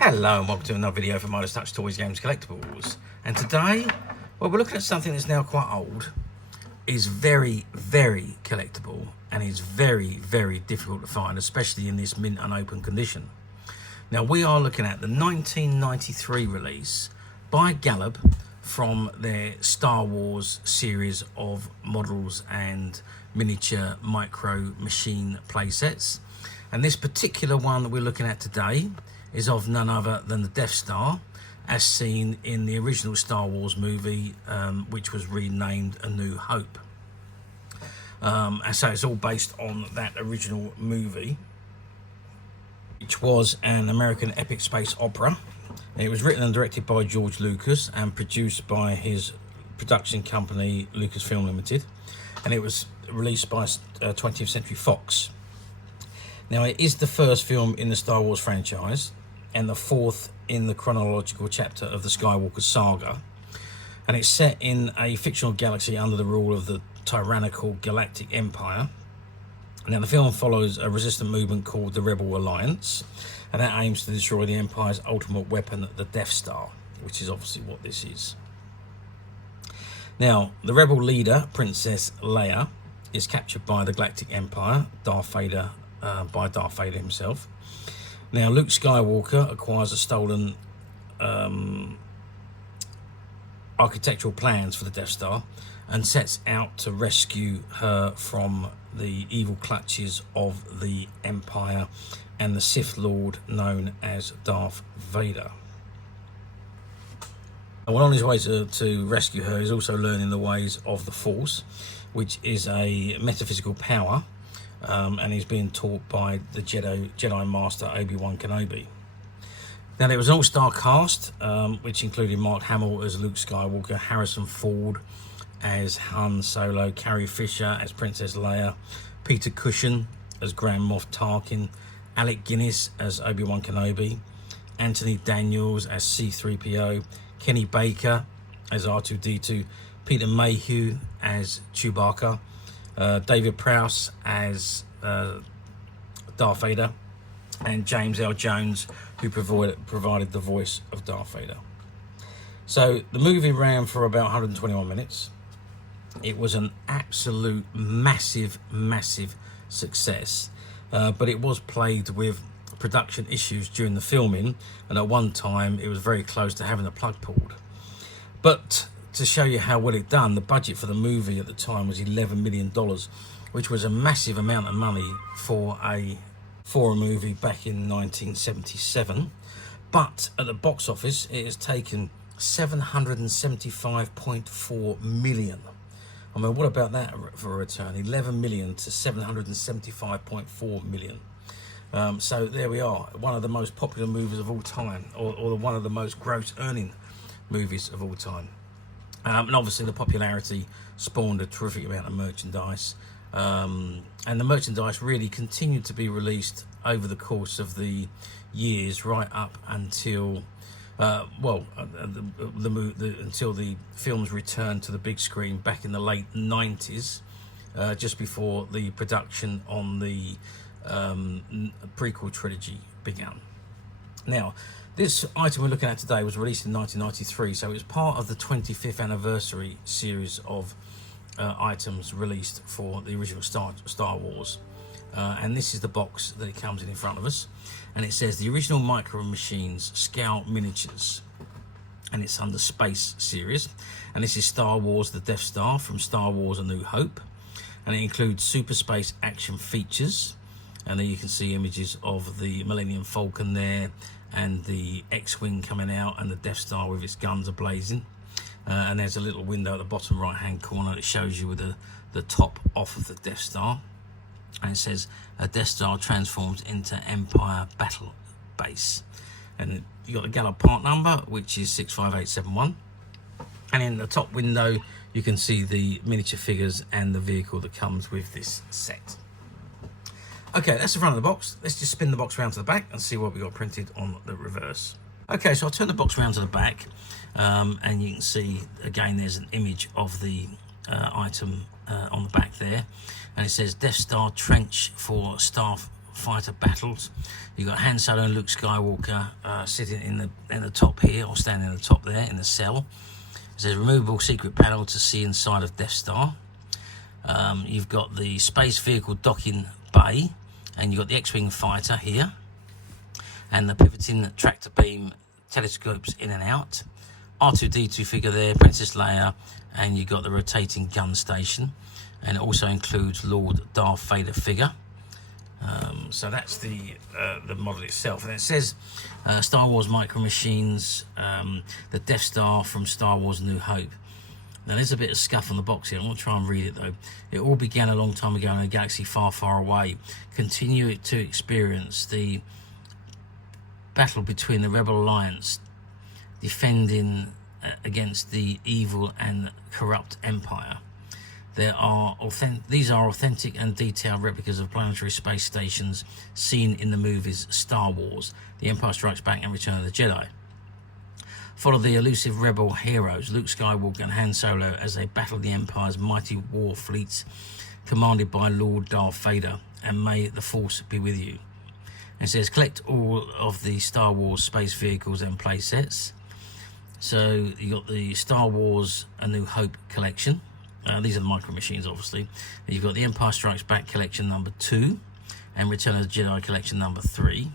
Hello and welcome to another video from Midas Touch Toys Games Collectibles. And today, well, we're looking at something that's now quite old, is very collectible, and is very difficult to find, especially in this mint unopened condition. Now we are looking at the 1993 release by Galoob from their Star Wars series of models and miniature micro machine playsets. And this particular one that we're looking at today is of none other than the Death Star, as seen in the original Star Wars movie, which was renamed A New Hope. And so it's all based on that original movie, which was an American epic space opera. It was written and directed by George Lucas and produced by his production company Lucasfilm Limited, and it was released by 20th Century Fox. Now, it is the first film in the Star Wars franchise and the fourth in the chronological chapter of the Skywalker saga, and it's set in a fictional galaxy under the rule of the tyrannical Galactic Empire. Now, the film follows a resistant movement called the Rebel Alliance, and that aims to destroy the Empire's ultimate weapon, the Death Star, which is obviously what this is. Now, the rebel leader, Princess Leia, is captured by the Galactic Empire, Darth Vader, by Darth Vader himself. Now, Luke Skywalker acquires the stolen architectural plans for the Death Star and sets out to rescue her from the evil clutches of the Empire and the Sith Lord known as Darth Vader. And while on his way to rescue her, he's also learning the ways of the Force, which is a metaphysical power, and he's being taught by the Jedi Master Obi-Wan Kenobi. Now, there was an all-star cast, which included Mark Hamill as Luke Skywalker, Harrison Ford as Han Solo, Carrie Fisher as Princess Leia, Peter Cushing as Grand Moff Tarkin, Alec Guinness as Obi-Wan Kenobi, Anthony Daniels as C-3PO, Kenny Baker as R2-D2, Peter Mayhew as Chewbacca, David Prowse as Darth Vader, and James L. Jones, who provided the voice of Darth Vader. So the movie ran for about 121 minutes. It was an absolute massive success, but it was plagued with production issues during the filming, and at one time it was very close to having the plug pulled. But to show you how well it done, the budget for the movie at the time was $11 million, which was a massive amount of money for a movie back in 1977. But at the box office, it has taken $775.4 million. I mean, what about that for a return? 11 million to 775.4 million. So there we are, one of the most popular movies of all time, or one of the most gross earning movies of all time. And obviously the popularity spawned a terrific amount of merchandise, and the merchandise really continued to be released over the course of the years, right up until until the films returned to the big screen back in the late 90s, just before the production on the prequel trilogy began. Now, this item we're looking at today was released in 1993, so it was part of the 25th anniversary series of items released for the original Star Wars. And this is the box that it comes in front of us, and it says the original Micro Machines Scale Miniatures, and it's under Space Series, and this is Star Wars The Death Star from Star Wars A New Hope, and it includes super space action features, and there you can see images of the Millennium Falcon there, and the X-Wing coming out, and the Death Star with its guns ablazing, and there's a little window at the bottom right hand corner that shows you with the top off of the Death Star. And it says a Death Star transforms into Empire Battle Base, and you got the Galoob part number, which is 65871, and in the top window you can see the miniature figures and the vehicle that comes with this set. Okay, that's the front of the box. Let's just spin the box around to the back and see what we got printed on the reverse. Okay, so I'll turn the box around to the back, and you can see again there's an image of the item on the back there, and it says Death Star Trench for Starfighter battles. You've got Han Solo and Luke Skywalker sitting in the top here, or standing in the top there in the cell. It says removable secret panel to see inside of Death Star. You've got the space vehicle docking bay, and you've got the X-Wing fighter here, and the pivoting tractor beam telescopes in and out. R2-D2 figure there, Princess Leia, and you've got the rotating gun station, and it also includes Lord Darth Vader figure. So that's the model itself, and it says Star Wars Micro Machines, the Death Star from Star Wars New Hope. Now there's a bit of scuff on the box here. I want to try and read it though. It all began a long time ago in a galaxy far, far away. Continue to experience the battle between the Rebel Alliance defending against the evil and corrupt Empire. These are authentic and detailed replicas of planetary space stations seen in the movies Star Wars, The Empire Strikes Back and Return of the Jedi. Follow the elusive rebel heroes Luke Skywalker and Han Solo as they battle the Empire's mighty war fleets commanded by Lord Darth Vader, and may the Force be with you. And it says collect all of the Star Wars space vehicles and play sets. So you got the Star Wars A New Hope collection. These are the Micro Machines, obviously. And you've got the Empire Strikes Back collection number 2 and Return of the Jedi collection number 3.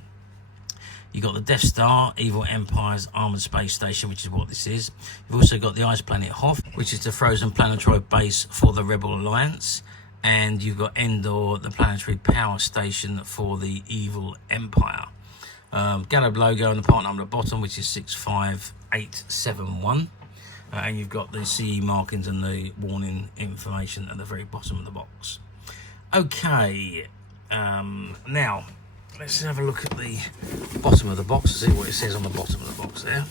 You've got the Death Star, Evil Empire's armoured space station, which is what this is. You've also got the ice planet Hoth, which is the frozen planetary base for the Rebel Alliance. And you've got Endor, the planetary power station for the Evil Empire. Galoob logo and the part number at the bottom, which is 65871. And you've got the CE markings and the warning information at the very bottom of the box. Okay, now let's have a look at the bottom of the box to see what it says on the bottom of the box there.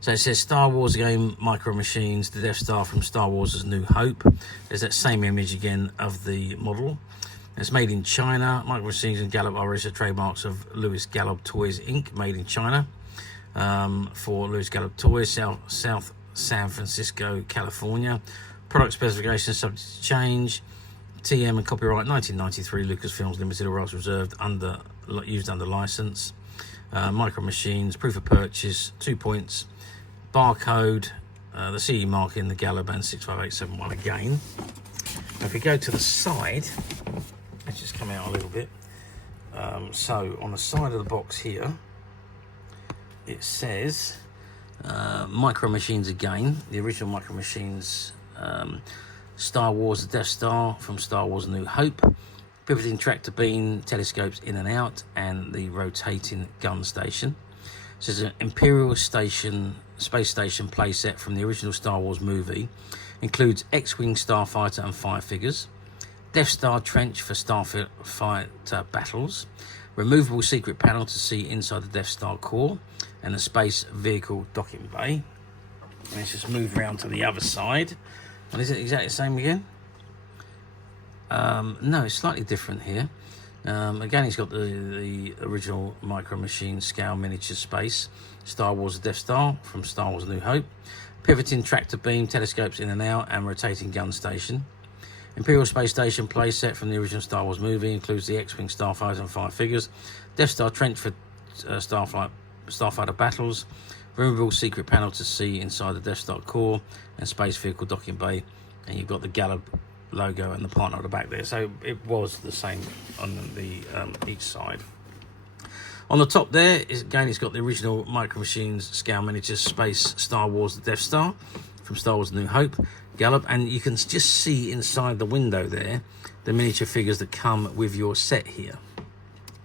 So it says Star Wars game Micro Machines, the Death Star from Star Wars' New Hope. There's that same image again of the model. It's made in China. Micro Machines and Galoob are registered trademarks of Louis Galoob Toys Inc., made in China. For Louis Galoob Toys, South San Francisco, California. Product specifications subject to change. TM and copyright 1993, Lucasfilms Limited, or else reserved used under license. Micro Machines, proof of purchase, 2 points. Barcode, the CE marking, the Galoob, and 65871 again. Now if we go to the side, let's just come out a little bit. So on the side of the box here, it says Micro Machines again, the original Micro Machines, Star Wars The Death Star from Star Wars New Hope, pivoting tractor beam, telescopes in and out, and the rotating gun station. It says an Imperial Station, space station playset from the original Star Wars movie, includes X-Wing Starfighter and 5 figures, Death Star trench for Starfighter battles, removable secret panel to see inside the Death Star core, and the space vehicle docking bay. And let's just move around to the other side. And is it exactly the same again? No, it's slightly different here. Again, it's got the original Micro Machine scale miniature space, Star Wars Death Star from Star Wars New Hope, pivoting tractor beam, telescopes in and out, and rotating gun station. Imperial Space Station playset from the original Star Wars movie, includes the X-Wing Starfighter and 5 figures, Death Star trench for Starfighter battles, removable secret panel to see inside the Death Star core, and space vehicle docking bay. And you've got the Galoob logo and the partner at the back there. So it was the same on the each side. On the top there is, again, it's got the original Micro Machines scale miniature space Star Wars The Death Star from Star Wars New Hope, Galoob, and you can just see inside the window there the miniature figures that come with your set here.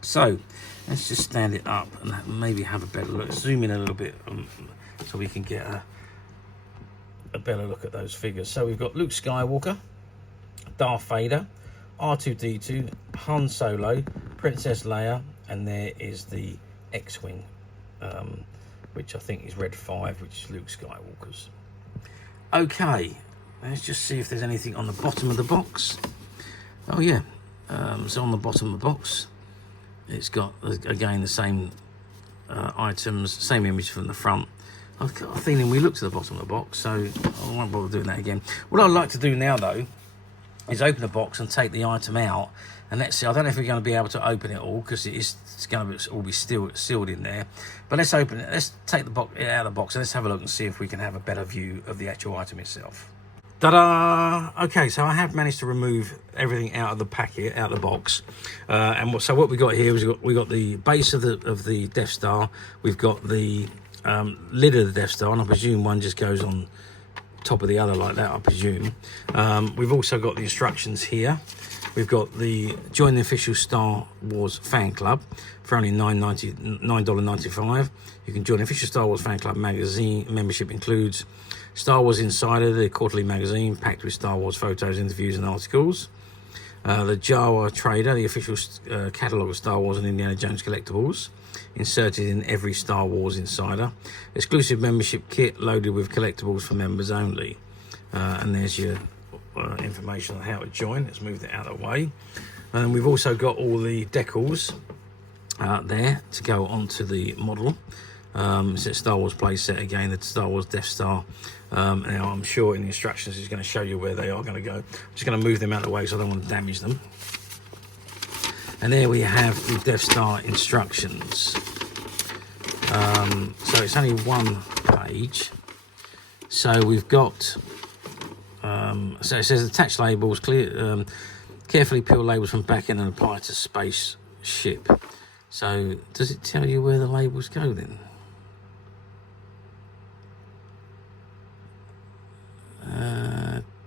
So let's just stand it up and maybe have a better look. Zoom in a little bit so we can get a better look at those figures. So we've got Luke Skywalker, Darth Vader, R2-D2, Han Solo, Princess Leia, and there is the X-Wing, which I think is Red 5, which is Luke Skywalker's. Okay, let's just see if there's anything on the bottom of the box. Oh yeah, so on the bottom of the box, it's got, again, the same items, same image from the front. I've got a feeling we looked at the bottom of the box, so I won't bother doing that again. What I'd like to do now, though, is open the box and take the item out And let's see, I don't know if we're going to be able to open it all, because it's going to all be sealed in there. But let's open it. Let's take the box out of the box and let's have a look and see if we can have a better view of the actual item itself. Ta-da! Okay, so I have managed to remove everything out of the packet, out of the box. So what we got here is we got the base of the Death Star. We've got the lid of the Death Star, and I presume one just goes on top of the other like that, I presume. We've also got the instructions here. We've got the join the official Star Wars fan club for only $9.95. You can join the official Star Wars fan club magazine. Membership includes Star Wars Insider, the quarterly magazine packed with Star Wars photos, interviews and articles. The Jawa Trader, the official catalogue of Star Wars and Indiana Jones collectibles, inserted in every Star Wars Insider. Exclusive membership kit loaded with collectibles for members only. And there's your information on how to join. Let's move that out of the way. And we've also got all the decals there to go onto the model. It's a Star Wars playset again, the Star Wars Death Star. Now I'm sure in the instructions it's going to show you where they are going to go. I'm just going to move them out of the way so I don't want to damage them. And there we have the Death Star instructions. So it's only one page. So we've got so it says attach labels, clear, carefully peel labels from back end and apply to spaceship. So does it tell you where the labels go then?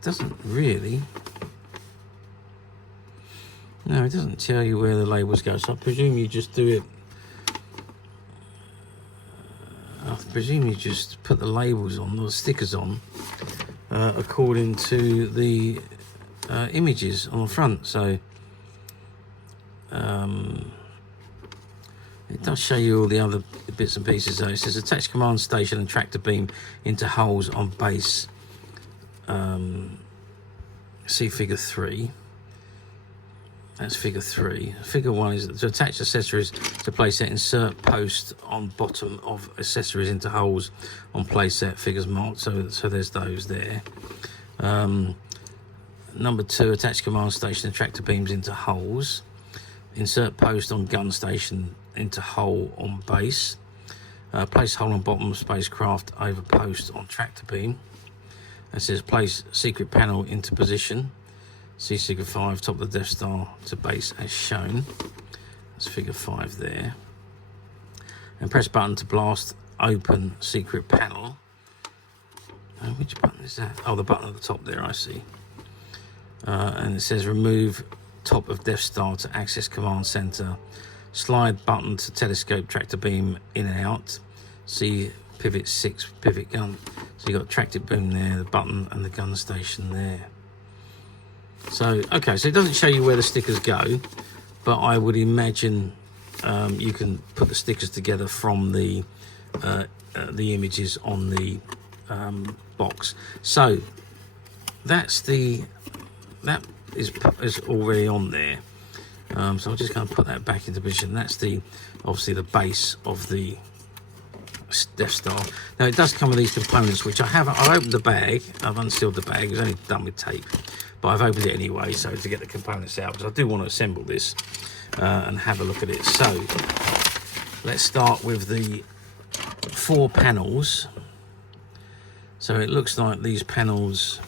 Doesn't really. No, it doesn't tell you where the labels go, so I presume you just do it. I presume you just put the labels on, or the stickers on, according to the images on the front. So it does show you all the other bits and pieces though. It says attach command station and tractor beam into holes on base. See figure 3. That's figure 3. Figure 1 is to attach accessories to playset. Insert post on bottom of accessories into holes on playset. Figures marked. So there's those there. Number 2, attach command station and tractor beams into holes. Insert post on gun station into hole on base. Place hole on bottom of spacecraft over post on tractor beam. It says place secret panel into position. See figure 5, top of the Death Star to base as shown. That's figure 5 there. And press button to blast open secret panel. Which button is that? Oh, the button at the top there, I see. And it says remove top of Death Star to access command center. Slide button to telescope tractor beam in and out. See pivot 6 pivot gun. So you got tractor beam there, the button and the gun station there. So okay, so it doesn't show you where the stickers go, but I would imagine you can put the stickers together from the images on the box. So that is already on there. So I'm just going to put that back into position. That's obviously the base of the Death Star. Now it does come with these components, which I've opened the bag. I've unsealed the bag. It was only done with tape, but I've opened it anyway, so to get the components out, because I do want to assemble this and have a look at it. So let's start with the 4 panels. So it looks like these panels,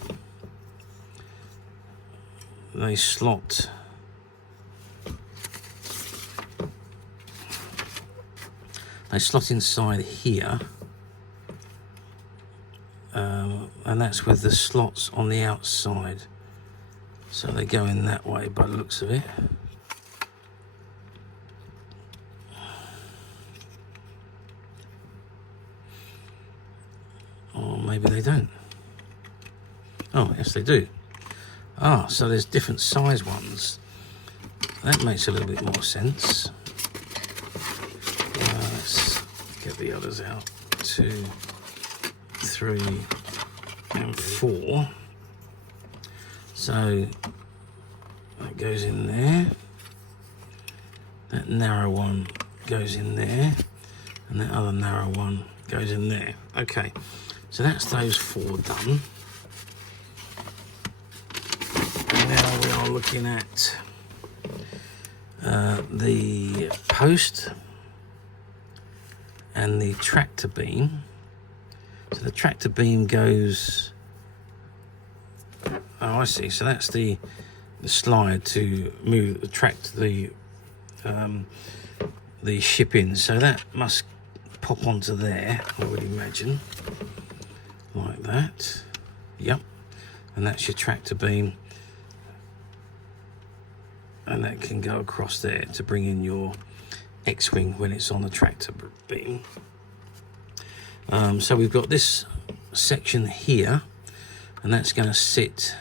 they slot inside here, and that's with the slots on the outside, so they go in that way by the looks of it. Or maybe they don't. Oh yes, they do. So there's different size ones. That makes a little bit more sense. Let's get the others out. 2, 3 and 4. So that goes in there. That narrow one goes in there, and that other narrow one goes in there. Okay, so that's those 4 done. And now we are looking at the post and the tractor beam. So the tractor beam goes, oh I see, so that's the slide to move, attract the ship in. So that must pop onto there, I would imagine, like that. Yep, and that's your tractor beam, and that can go across there to bring in your X-wing when it's on the tractor beam. So we've got this section here, and that's going to sit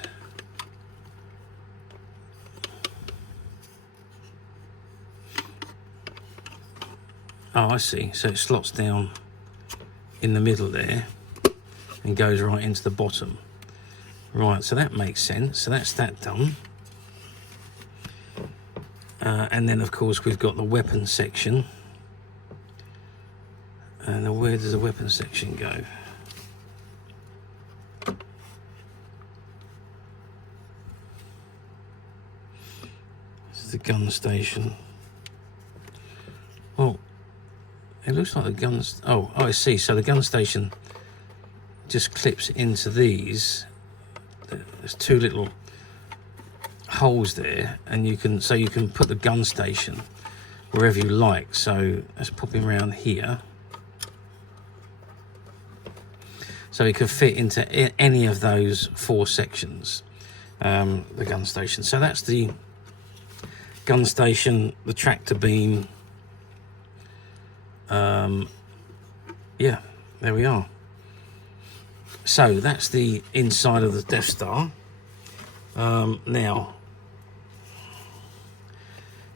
oh I see, so it slots down in the middle there and goes right into the bottom. Right, so that makes sense. So that's that done. And then of course we've got the weapon section. And then where does the weapon section go? This is the gun station. Well, it looks like the guns. Oh, I see. So the gun station just clips into these. There's two little holes there, and you can put the gun station wherever you like. So let's pop him around here. So it can fit into any of those four sections, the gun station. So that's the gun station, the tractor beam. Yeah, there we are. So that's the inside of the Death Star. Now,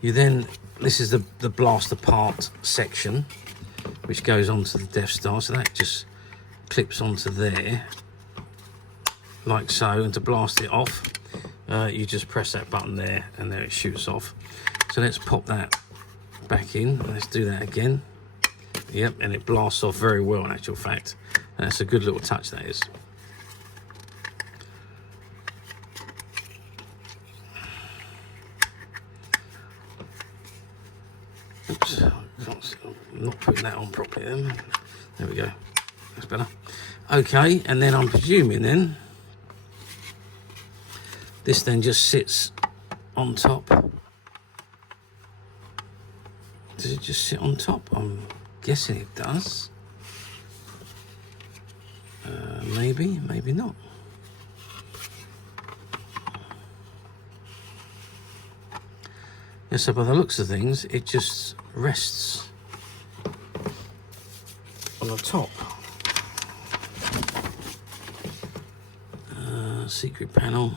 this is the blaster part section, which goes onto the Death Star. So that just clips onto there, like so. And to blast it off, you just press that button there, and there it shoots off. So let's pop that back in. Let's do that again. Yep, and it blasts off very well in actual fact. And that's a good little touch, that is. Oops, I'm not putting that on properly then. There we go, that's better. Okay, and then I'm presuming then this then just sits on top. Does it just sit on top? I'm guessing it does. Maybe, maybe not. Yeah, so by the looks of things, it just rests on the top. Secret panel.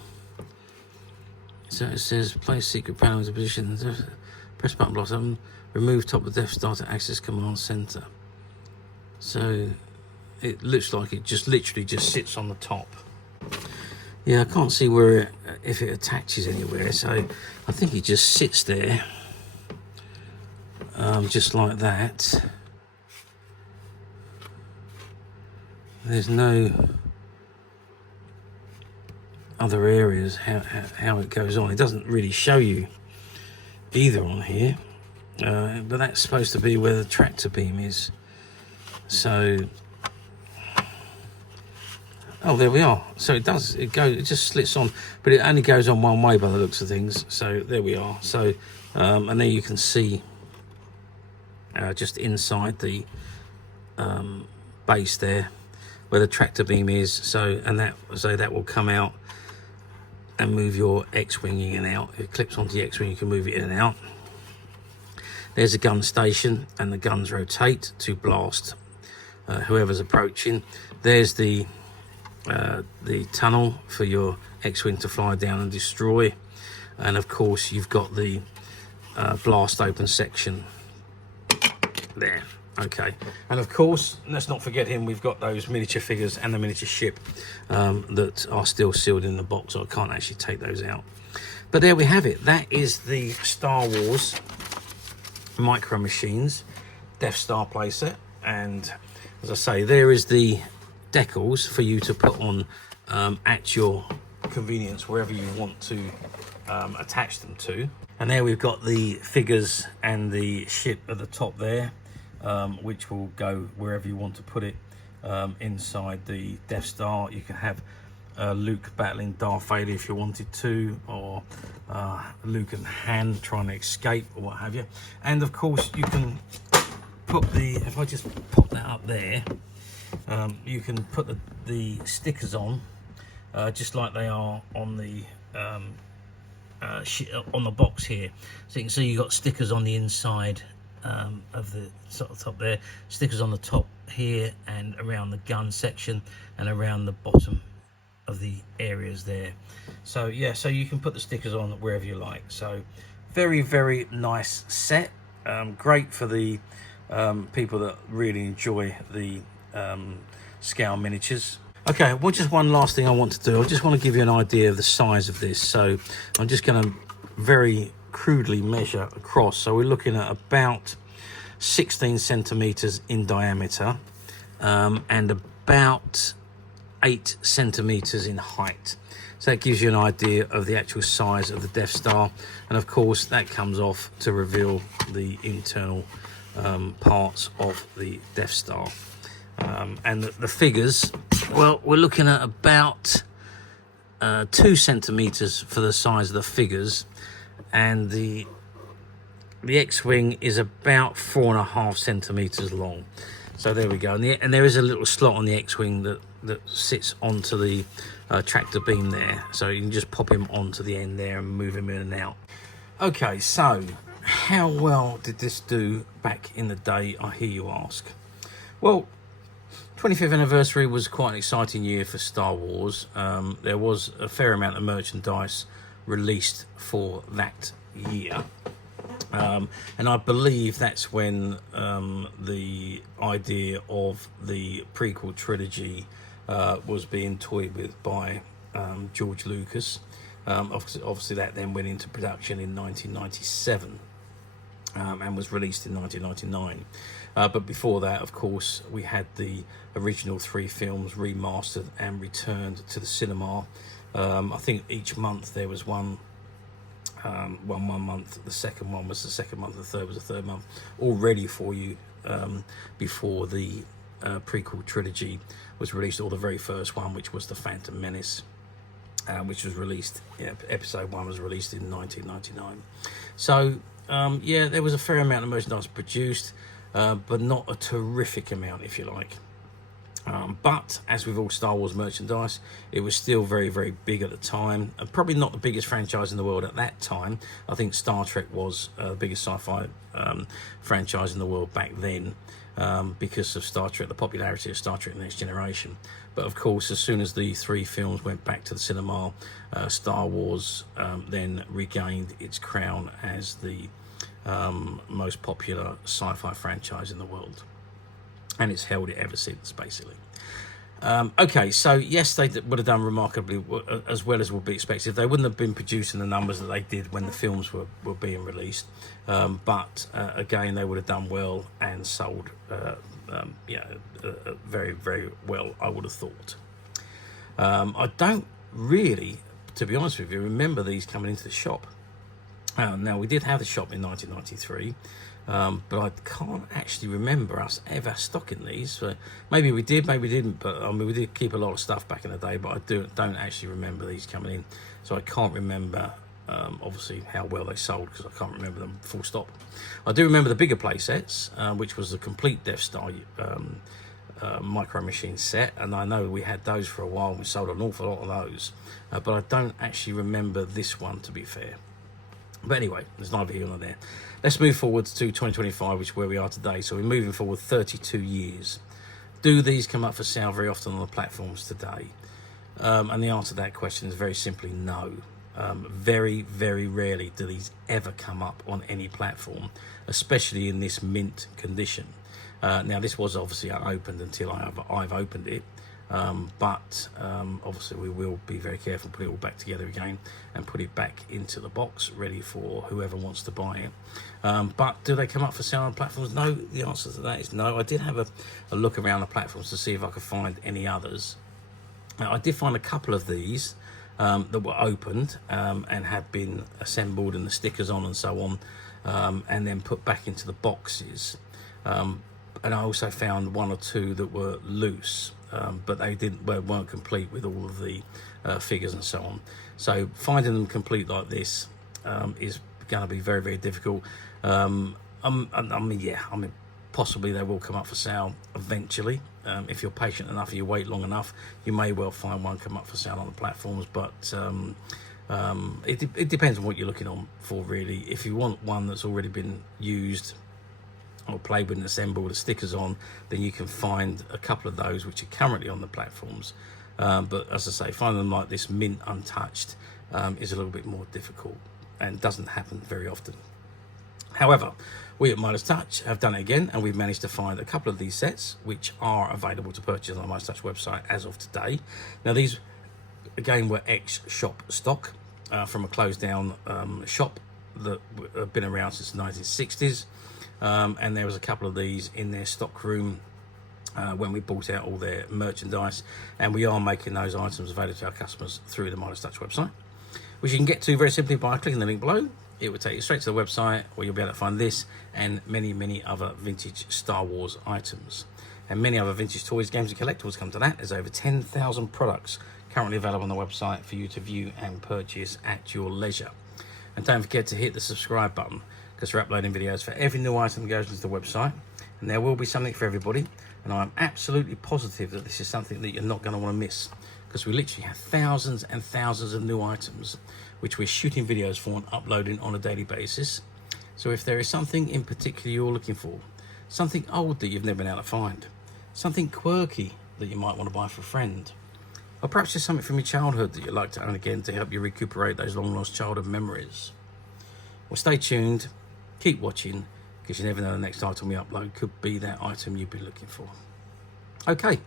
So it says place secret panel into position. Press button blocks them. Remove top of Death Star to access command center. So it looks like it just literally just sits on the top. Yeah, I can't see where if it attaches anywhere, so I think it just sits there, just like that. There's no other areas how it goes on. It doesn't really show you either on here, but that's supposed to be where the tractor beam is. So, oh, there we are. So it just slits on, but it only goes on one way by the looks of things. So there we are. So, and there you can see just inside the base there where the tractor beam is. So, and that will come out and move your X-wing in and out. If it clips onto the X-wing, you can move it in and out. There's a gun station, and the guns rotate to blast whoever's approaching. There's the tunnel for your X-wing to fly down and destroy, and of course you've got the blast open section there. Okay, and of course let's not forget him. We've got those miniature figures and the miniature ship that are still sealed in the box, so I can't actually take those out. But there we have it. That is the Star Wars Micro Machines Death Star playset, and as I say, there is the decals for you to put on at your convenience wherever you want to attach them to. And there we've got the figures and the ship at the top there, which will go wherever you want to put it inside the Death Star. You can have Luke battling Darth Vader if you wanted to, or Luke and Han trying to escape or what have you. And of course you can put the, if I just pop that up there, you can put the stickers on just like they are on the on the box here. So you can see you've got stickers on the inside of the sort of top there, stickers on the top here and around the gun section and around the bottom of the areas there. So yeah, so you can put the stickers on wherever you like. So very, very nice set. Great for the people that really enjoy the scale miniatures. Okay, well, just one last thing I want to do. I just want to give you an idea of the size of this. So I'm just going to very crudely measure across. So we're looking at about 16 centimeters in diameter and about 8 centimeters in height. So that gives you an idea of the actual size of the Death Star. And of course that comes off to reveal the internal parts of the Death Star. And the figures, well, we're looking at about 2 centimeters for the size of the figures, and the X-Wing is about 4.5 centimeters long. So there we go. And there is a little slot on the X-Wing that sits onto the tractor beam there, so you can just pop him onto the end there and move him in and out. Okay, so how well did this do back in the day, I hear you ask? Well, 25th anniversary was quite an exciting year for Star Wars. There was a fair amount of merchandise released for that year. And I believe that's when the idea of the prequel trilogy was being toyed with by George Lucas. Obviously that then went into production in 1997 and was released in 1999. But before that, of course, we had the original 3 films remastered and returned to the cinema. I think each month there was one month, the second one was the second month, the third was the third month, all ready for you before the prequel trilogy was released, or the very first one, which was The Phantom Menace, which was released, episode 1 was released in 1999. So yeah, there was a fair amount of merchandise produced, but not a terrific amount, if you like. But as with all Star Wars merchandise, it was still very, very big at the time. Probably not the biggest franchise in the world at that time. I think Star Trek was the biggest sci-fi franchise in the world back then, because of Star Trek, the popularity of Star Trek: The Next Generation. But of course, as soon as the 3 films went back to the cinema, Star Wars then regained its crown as the most popular sci-fi franchise in the world. And it's held it ever since, basically. Okay, so yes, they would have done remarkably as well as would be expected. They wouldn't have been producing the numbers that they did when the films were being released. But again, they would have done well and sold very, very well, I would have thought. I don't really, to be honest with you, remember these coming into the shop. Now, we did have the shop in 1993. But I can't actually remember us ever stocking these. Maybe we did, maybe we didn't, but I mean, we did keep a lot of stuff back in the day, but I don't actually remember these coming in. So I can't remember, obviously, how well they sold, because I can't remember them full stop. I do remember the bigger play sets, which was the complete Death Star micro machine set, and I know we had those for a while, and we sold an awful lot of those, but I don't actually remember this one, to be fair. But anyway, there's neither here nor there. Let's move forward to 2025, which is where we are today. So we're moving forward 32 years. Do these come up for sale very often on the platforms today? And the answer to that question is very simply no. Very, very rarely do these ever come up on any platform, especially in this mint condition. Now, this was obviously unopened until I've opened it. But obviously we will be very careful, put it all back together again and put it back into the box ready for whoever wants to buy it. But do they come up for sale on platforms? No, the answer to that is no. I did have a look around the platforms to see if I could find any others. I did find a couple of these, that were opened and had been assembled and the stickers on and so on, and then put back into the boxes. And I also found one or two that were loose, but they weren't complete with all of the figures and so on. So finding them complete like this is going to be very, very difficult. I mean, possibly they will come up for sale eventually. If you're patient enough, you wait long enough, you may well find one come up for sale on the platforms. But it depends on what you're looking on for, really. If you want one that's already been used or played with and assembled, the stickers on, then you can find a couple of those which are currently on the platforms. But as I say, finding them like this mint untouched is a little bit more difficult and doesn't happen very often. However, we at Midas Touch have done it again, and we've managed to find a couple of these sets which are available to purchase on the Midas Touch website as of today. Now, these again were ex-shop stock from a closed down shop that have been around since the 1960s, and there was a couple of these in their stock room when we bought out all their merchandise, and we are making those items available to our customers through the Midas Touch website, which you can get to very simply by clicking the link below. It will take you straight to the website, where you'll be able to find this and many, many other vintage Star Wars items. And many other vintage toys, games and collectibles come to that. There's over 10,000 products currently available on the website for you to view and purchase at your leisure. And don't forget to hit the subscribe button, because we're uploading videos for every new item that goes into the website. And there will be something for everybody. And I'm absolutely positive that this is something that you're not going to want to miss, because we literally have thousands and thousands of new items which we're shooting videos for and uploading on a daily basis. So if there is something in particular you're looking for, something old that you've never been able to find, something quirky that you might want to buy for a friend, or perhaps just something from your childhood that you'd like to own again to help you recuperate those long lost childhood memories, well, stay tuned, keep watching, because you never know, the next item we upload could be that item you've been looking for. Okay,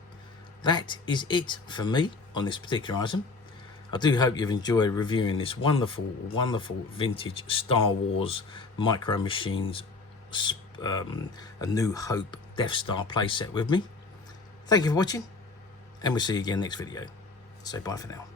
that is it for me on this particular item. I do hope you've enjoyed reviewing this wonderful, wonderful vintage Star Wars Micro Machines A New Hope Death Star playset with me. Thank you for watching, and we'll see you again next video. So bye for now.